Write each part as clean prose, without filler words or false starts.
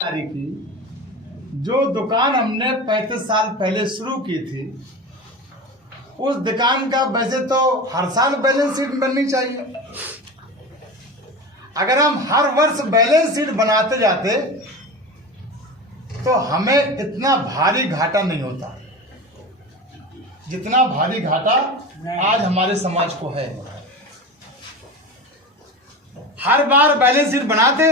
की जो दुकान हमने 35 साल पहले शुरू की थी, उस दुकान का वैसे तो हर साल बैलेंस शीट बननी चाहिए। अगर हम हर वर्ष बैलेंस शीट बनाते जाते तो हमें इतना भारी घाटा नहीं होता जितना भारी घाटा आज हमारे समाज को है। हर बार बैलेंस शीट बनाते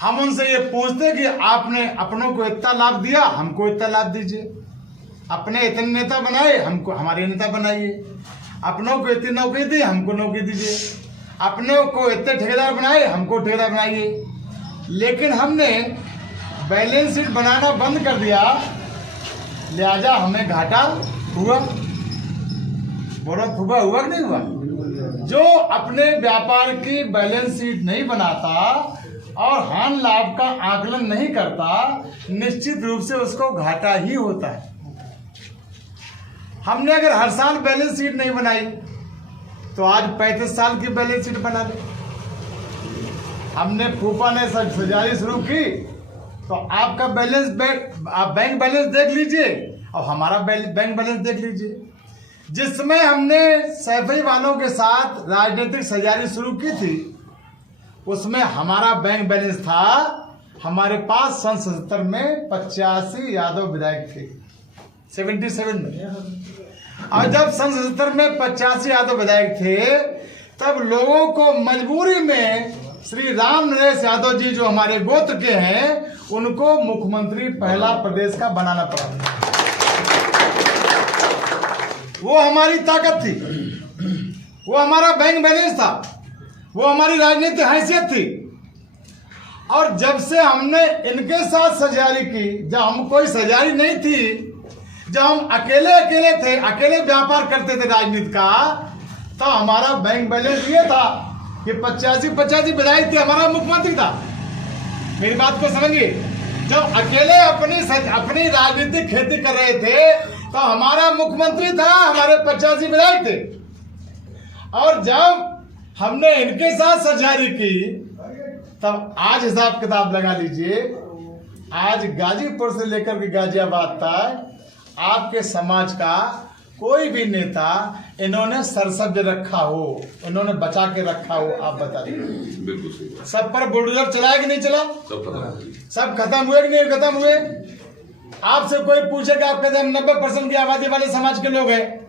हम उनसे ये पूछते कि आपने अपनों को इतना लाभ दिया, हमको इतना लाभ दीजिए। अपने इतने नेता बनाए, हमको हमारे नेता बनाइए। अपनों को इतनी नौकरी दी, हमको नौकरी दीजिए। अपनों को इतने ठेकेदार बनाए, हमको ठेकेदार बनाइए। लेकिन हमने बैलेंस शीट बनाना बंद कर दिया, लिहाजा हमें घाटा हुआ। बोलो हुआ कि नहीं हुआ? जो अपने व्यापार की बैलेंस शीट नहीं बनाता और हानि लाभ का आकलन नहीं करता, निश्चित रूप से उसको घाटा ही होता है। हमने अगर हर साल बैलेंस शीट नहीं बनाई तो आज 35 साल की बैलेंस शीट बना ली। हमने फूफा ने सजाई शुरू की तो आपका बैलेंस आप बैंक बैलेंस देख लीजिए और हमारा बैंक बैलेंस देख लीजिए। जिस समय हमने सैफई वालों के साथ राजनीतिक सजाई शुरू की थी, उसमें हमारा बैंक बैलेंस था, हमारे पास सन 77 में 85 यादव विधायक थे, 77 में। और जब सन 77 में 85 यादव विधायक थे, तब लोगों को मजबूरी में श्री राम नरेश यादव जी जो हमारे गोत्र के हैं, उनको मुख्यमंत्री पहला प्रदेश का बनाना पड़ा। वो हमारी ताकत थी, वो हमारा बैंक बैलेंस था, वो हमारी राजनीतिक हैसियत थी। और जब से हमने इनके साथ सजारी की, जब हम कोई सजारी नहीं थी, जब हम अकेले थे, अकेले व्यापार करते थे राजनीति का, तो हमारा बैंक बैलेंस ये था कि 85 विधायक थे, हमारा मुख्यमंत्री था। मेरी बात को समझिए। जब अकेले अपनी राजनीतिक खेती कर रहे थे तो हमारा मुख्यमंत्री था, हमारे 85 विधायक थे। और जब हमने इनके साथ सजारी की, तब आज हिसाब किताब लगा लीजिए, आज गाजीपुर से लेकर के गाजियाबाद तक आपके समाज का कोई भी नेता इन्होंने सरसब्ज रखा हो, इन्होंने बचा के रखा हो, आप बताइए। सब पर बुलडोजर चलाया कि नहीं चला? सब खत्म हुए कि नहीं खत्म हुए? आपसे कोई पूछेगा, आप कहते हैं हम 90% की आबादी वाले समाज के लोग हैं।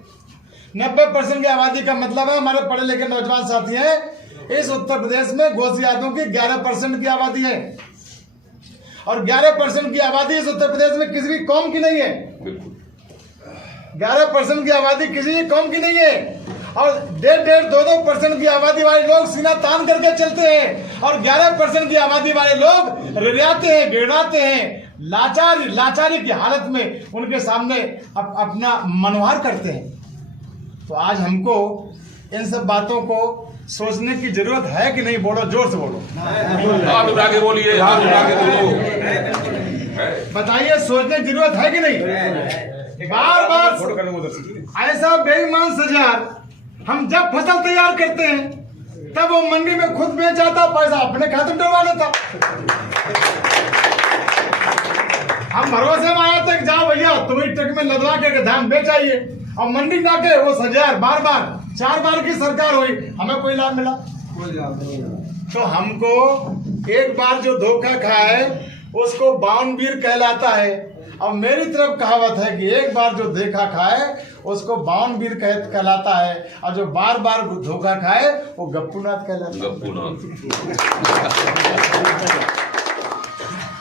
90% की आबादी का मतलब है हमारे पढ़े लिखे नौजवान साथी हैं, इस उत्तर प्रदेश में घोषियातों की 11% की आबादी है। और 11% की आबादी इस उत्तर प्रदेश में किसी भी कौम की नहीं है। 11% की आबादी किसी भी कौम की नहीं है। और 1.5-2% की आबादी वाले लोग सीना तान करके चलते हैं, और 11% की आबादी वाले लोग रियाते हैं, गिड़ाते हैं, लाचारी की हालत में उनके सामने अपना मनोहार करते हैं। तो आज हमको इन सब बातों को सोचने की जरूरत है कि नहीं? बोलो, जोर से बोलो, हाथ उठा के बोलिए, हाथ उठा के बोलो। बताइए, सोचने की जरूरत है कि नहीं? बार बार ऐसा बेईमान सजार हम जब फसल तैयार करते हैं तब वो मंडी में खुद बेच जाता, पैसा अपने खाते में डलवा लेता। हम भरोसे में आया था कि जाओ भैया तुम ही ट्रक में लदवा के धान बेच आइए, और मंडी ना के वो सजार बार 4 बार की सरकार हुई, हमें कोई लाभ मिला? तो हमको एक बार जो धोखा खाए उसको बावनवीर कहलाता है। और मेरी तरफ कहावत है कि एक बार जो धोखा खाए उसको बावनवीर कहलाता है, और जो बार बार धोखा खाए वो गप्पूनाथ कहलाता है।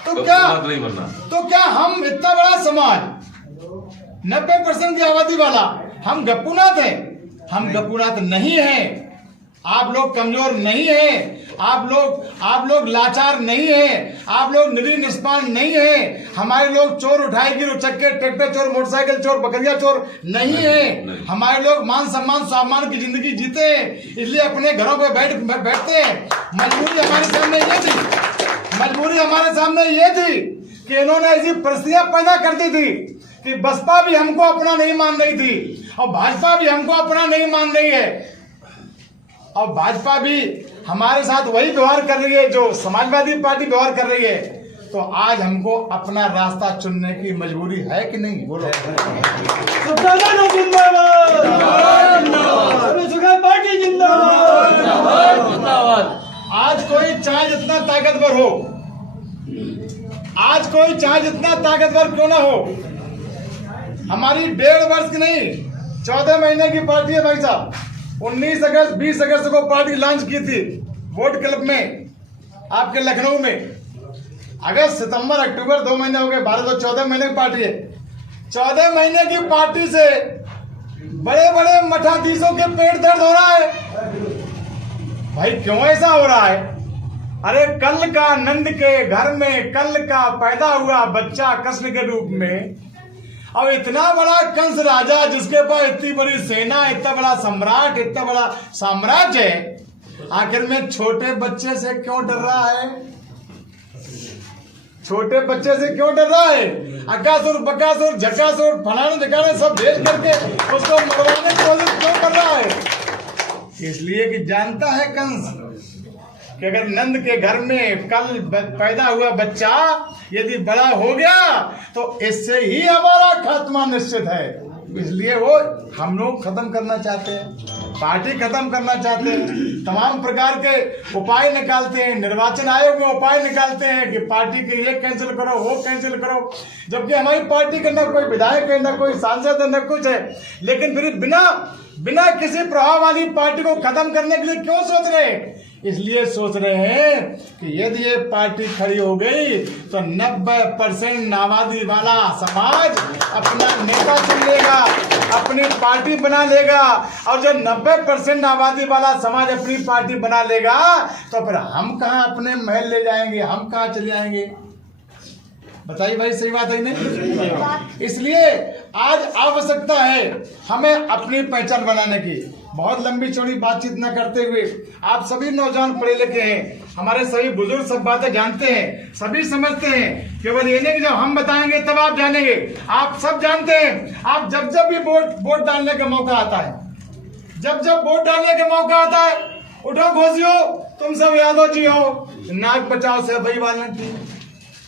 तो क्या हम इतना बड़ा समाज, 90% की आबादी वाला, हम गप्पूनाथ हैं? हम गप्पूनाथ नहीं हैं। आप लोग कमजोर नहीं हैं, आप लोग लाचार नहीं हैं, आप लोग निरी निष्पान नहीं हैं। हमारे लोग चोर उठाए गिर उचक्के, ट्रैक्टर चोर, मोटरसाइकिल चोर, बकरिया चोर नहीं है। हमारे लोग मान सम्मान स्वाभिमान की जिंदगी जीते हैं, इसलिए अपने घरों पे बैठते हैं। मजबूरी हमारे सामने ये थी कि इन्होंने ऐसी परिस्थितियां पैदा कर दी थी कि बसपा भी हमको अपना नहीं मान रही थी और भाजपा भी हमको अपना नहीं मान रही है। और भाजपा भी हमारे साथ वही व्यवहार कर रही है जो समाजवादी पार्टी व्यवहार कर रही है, तो आज हमको अपना रास्ता चुनने की मजबूरी है कि नहीं? बोलो। पार्टी जिंदाबाद। आज कोई चाहे जितना ताकतवर हो, आज कोई चाहे जितना ताकतवर क्यों ना हो, हमारी 1.5 वर्ष की नहीं 14 महीने की पार्टी है भाई साहब। 19 अगस्त 20 अगस्त को पार्टी लॉन्च की थी वोट क्लब में आपके लखनऊ में। अगस्त सितंबर अक्टूबर 2 महीने हो गए, 12 तो 14 महीने की पार्टी है। 14 महीने की पार्टी से बड़े बड़े मठाधीशों के पेट दर्द हो रहा है। भाई क्यों ऐसा हो रहा है? अरे कल का नंद के घर में कल का पैदा हुआ बच्चा कृष्ण के रूप में, अब इतना बड़ा कंस राजा जिसके पास इतनी बड़ी सेना, इतना बड़ा सम्राट, इतना बड़ा साम्राज्य है, आखिर में छोटे बच्चे से क्यों डर रहा है? छोटे बच्चे से क्यों डर रहा है? अकासुर बकासुर झकासुर फलाने ढिकाने सब भेज करके उसको मरवाने की कोशिश क्यों कर रहा है? इसलिए कि जानता है कंस कि अगर नंद के घर में कल पैदा हुआ बच्चा यदि बड़ा हो गया तो इससे ही हमारा खात्मा निश्चित है। इसलिए वो हम लोग खत्म करना चाहते हैं, पार्टी खत्म करना चाहते हैं, तमाम प्रकार के उपाय निकालते हैं, निर्वाचन आयोग में उपाय निकालते हैं कि पार्टी के ये कैंसिल करो वो कैंसिल करो, जबकि हमारी पार्टी के न कोई विधायक है, न कोई सांसद है, न कुछ है, लेकिन फिर बिना किसी प्रभाव वाली पार्टी को खत्म करने के लिए क्यों सोच रहे हैं? इसलिए सोच रहे हैं कि यदि ये पार्टी खड़ी हो गई तो 90% आबादी वाला समाज अपना नेता चुन लेगा, अपनी पार्टी बना लेगा, और जब 90% आबादी वाला समाज अपनी पार्टी बना लेगा तो फिर हम कहाँ अपने महल ले जाएंगे, हम कहाँ चले जाएंगे? बताइए भाई, सही बात है नहीं? इसलिए आज आवश्यकता है हमें अपनी पहचान बनाने की। बहुत लंबी चौड़ी बातचीत न करते हुए, आप सभी नौजवान पढ़े लिखे हैं, हमारे सभी बुजुर्ग सब बातें जानते हैं, सभी समझते हैं, केवल ये नहीं कि जब हम बताएंगे तब आप जानेंगे। आप सब जानते हैं, आप जब भी वोट डालने का मौका आता है, जब वोट डालने का मौका आता है, उठो घोषियो, तुम सब यादव जी हो, नाक बचाओ से भाई वाले की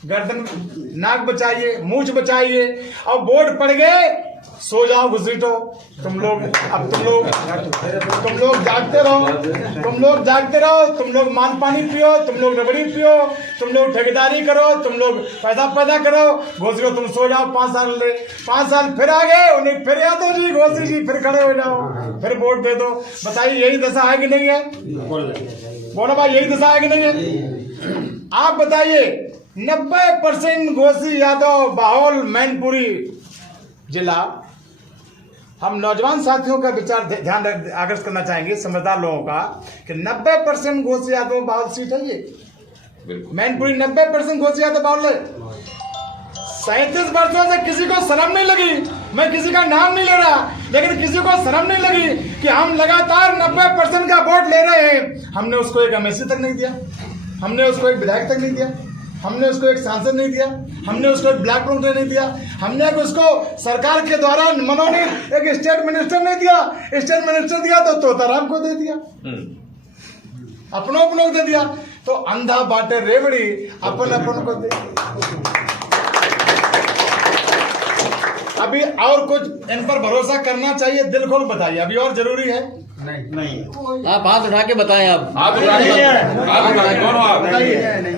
गर्दन नाक बचाइए, मूछ बचाइए, और वोट पड़ गए सो जाओ घुसीटो। तुम लोग जागते रहो, तुम लोग मान पानी पियो, तुम लोग रबड़ी पियो, तुम लोग ठेकेदारी करो, तुम लोग पैसा पैदा करो, घोषियो तुम सो जाओ। 5 साल फिर आ गए, उन्हें फिर यादव जी घोषी जी फिर खड़े हो जाओ, फिर वोट दे दो। बताइए यही दशा है कि नहीं है? बोलो भाई, यही दशा है कि नहीं है? आप बताइए, 90% घोषी यादव बाहोल मैनपुरी जिला। हम नौजवान साथियों का विचार ध्यान आकर्षित करना चाहेंगे, समझदार लोगों का, कि 90% घोषी यादव बाहुल सीट है ये मैनपुरी। 90% घोषी यादव बाहुल है। 37 वर्षों से किसी को शर्म नहीं लगी, मैं किसी का नाम नहीं ले रहा, लेकिन किसी को शर्म नहीं लगी कि हम लगातार 90% का वोट ले रहे हैं। हमने उसको एक एमएलसी तक नहीं दिया, हमने उसको एक विधायक तक नहीं दिया, हमने उसको एक सांसद नहीं दिया, हमने उसको एक ब्लॉक प्रमुख नहीं दिया, हमने उसको सरकार के द्वारा मनोनीत एक स्टेट मिनिस्टर नहीं दिया। स्टेट मिनिस्टर दिया तो तोताराम को दे दिया, अपनों को दे दिया। तो अंधा बाटे रेवड़ी अपन को दे। अभी और कुछ इन पर भरोसा करना चाहिए, दिल खोल बताइए, अभी और जरूरी है? नहीं। आप हाथ उठा के बताएं। आप हाथ उठा के दोनों आप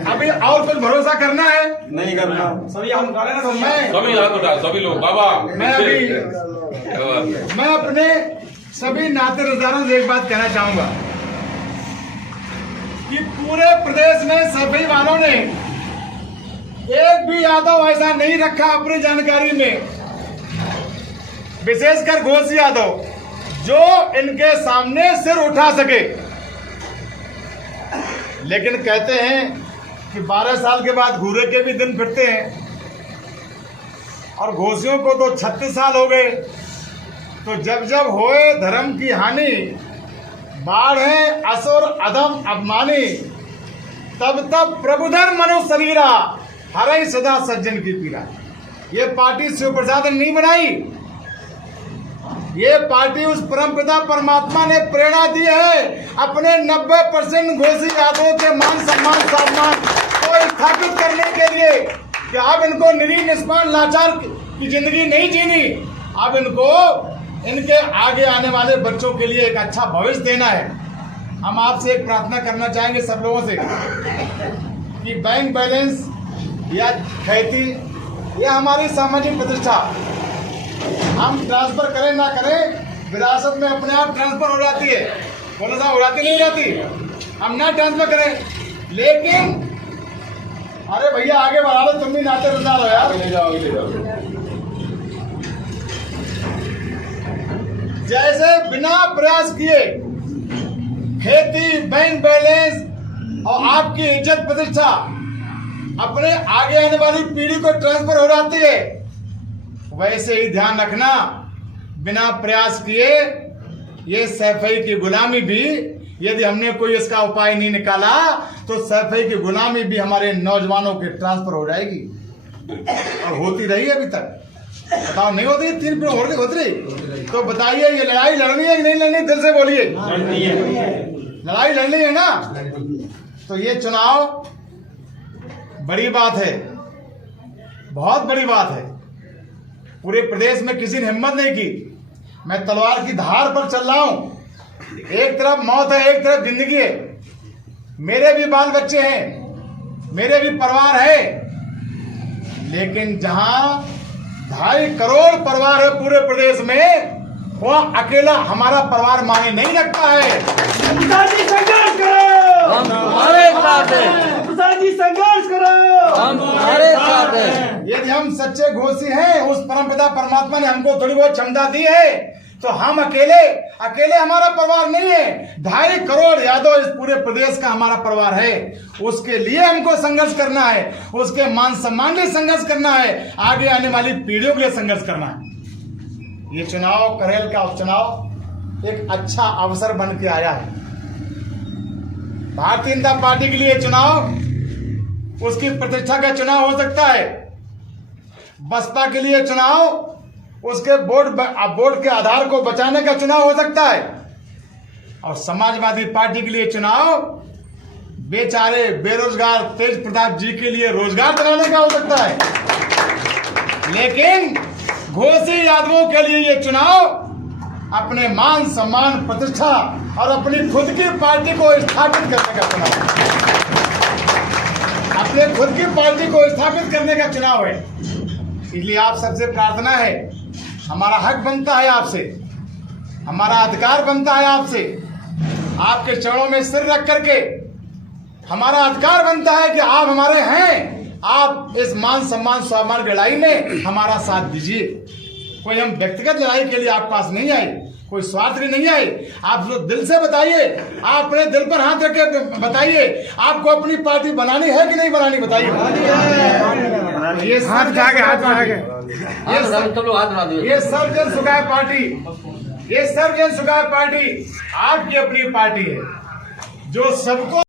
अभी और कुछ भरोसा करना है? नहीं करना। सभी हम तो सभी हाथ उठा, सभी लोग। बाबा मैं अपने सभी नाते रिश्तेदारों से एक बात कहना चाहूंगा कि पूरे प्रदेश में सभी वालों ने एक भी यादव ऐसा नहीं रखा अपनी जानकारी में, विशेषकर घोष यादव, जो इनके सामने सिर उठा सके। लेकिन कहते हैं कि 12 साल के बाद घूरे के भी दिन फिरते हैं, और घोषियों को तो 36 साल हो गए। तो जब होए धर्म की हानि, बाढ़ है असुर अधम अपमानी, तब प्रभुधर मनु शरीरा, हरई सदा सज्जन की पीड़ा। ये पार्टी शिव प्रसाद ने नहीं बनाई, ये पार्टी उस परमपिता परमात्मा ने प्रेरणा दी है अपने 90% घोषी यादवों के मान सम्मान सम्मान को स्थापित करने के लिए कि अब इनको निरीह निष्पाण लाचार की जिंदगी नहीं जीनी, अब इनको इनके आगे आने वाले बच्चों के लिए एक अच्छा भविष्य देना है। हम आपसे एक प्रार्थना करना चाहेंगे सब लोगों से कि बैंक बैलेंस या खेती या हमारी सामाजिक प्रतिष्ठा हम ट्रांसफर करें ना करें, विरासत में अपने आप ट्रांसफर हो जाती है। बोलो साहब, हो जाती नहीं हो जाती? हम ना ट्रांसफर करें, लेकिन अरे भैया आगे बढ़ा लो, तुम भी नाते बता लो यार। ले जाओ, ले जाओ। जैसे बिना प्रयास किए खेती, बैंक बैलेंस और आपकी इज्जत प्रतिष्ठा अपने आगे आने वाली पीढ़ी को ट्रांसफर हो जाती है, वैसे ही ध्यान रखना बिना प्रयास किए ये सैफई की गुलामी भी, यदि हमने कोई इसका उपाय नहीं निकाला तो सैफई की गुलामी भी हमारे नौजवानों के ट्रांसफर हो जाएगी और होती रही अभी तक। बताओ, नहीं होती? 3 पीढ़ी होती रही। तो बताइए, ये लड़ाई लड़नी है कि नहीं लड़नी? दिल से बोलिए। लड़ाई लड़नी है ना? तो ये चुनाव बड़ी बात है, बहुत बड़ी बात है। पूरे प्रदेश में किसी ने हिम्मत नहीं की। मैं तलवार की धार पर चल रहा हूं, एक तरफ मौत है, एक तरफ जिंदगी है। मेरे भी बाल बच्चे हैं, मेरे भी परिवार है, लेकिन जहां 2.5 करोड़ परिवार है पूरे प्रदेश में, वह अकेला हमारा परिवार माने नहीं रखता है। पिताजी संघर्ष करो, हम तुम्हारे साथ हैं। पिताजी संघर्ष करो, हम तुम्हारे साथ हैं। यदि हम सच्चे घोषी हैं, उस परमपिता परमात्मा ने हमको थोड़ी बहुत क्षमता दी है, तो हम अकेले हमारा परिवार नहीं है। 2.5 करोड़ यादव इस पूरे प्रदेश का हमारा परिवार है। उसके लिए हमको संघर्ष करना है, उसके मान सम्मान के लिए संघर्ष करना है, आगे आने वाली पीढ़ियों के लिए संघर्ष करना है। ये चुनाव, करेल का उपचुनाव एक अच्छा अवसर बन के आया है। भारतीय जनता पार्टी के लिए चुनाव उसकी प्रतिष्ठा का चुनाव हो सकता है, बसपा के लिए चुनाव उसके वोट के आधार को बचाने का चुनाव हो सकता है, और समाजवादी पार्टी के लिए चुनाव बेचारे बेरोजगार तेज प्रताप जी के लिए रोजगार दिलाने का हो सकता है। लेकिन घोषी यादवों के लिए ये चुनाव अपने मान सम्मान प्रतिष्ठा और अपनी खुद की पार्टी को स्थापित करने का चुनाव है। अपने खुद की पार्टी को स्थापित करने का चुनाव है। इसलिए आप सबसे प्रार्थना है, हमारा हक बनता है आपसे, हमारा अधिकार बनता है आपसे, आपके चरणों में सिर रख करके हमारा अधिकार बनता है कि आप हमारे हैं। आप इस मान सम्मान स्वाभिमान की लड़ाई में हमारा साथ दीजिए। कोई हम व्यक्तिगत लड़ाई के लिए आप पास नहीं आए, कोई स्वार्थ के नहीं आए। आप जो दिल से बताइए, आप अपने दिल पर हाथ रख के बताइए, आपको अपनी पार्टी बनानी है कि नहीं बनानी, बताइए। ये हाथ जाके ये सर्वजन सुखाय पार्टी, ये सर्वजन सुखाय पार्टी आपकी अपनी पार्टी है जो सबको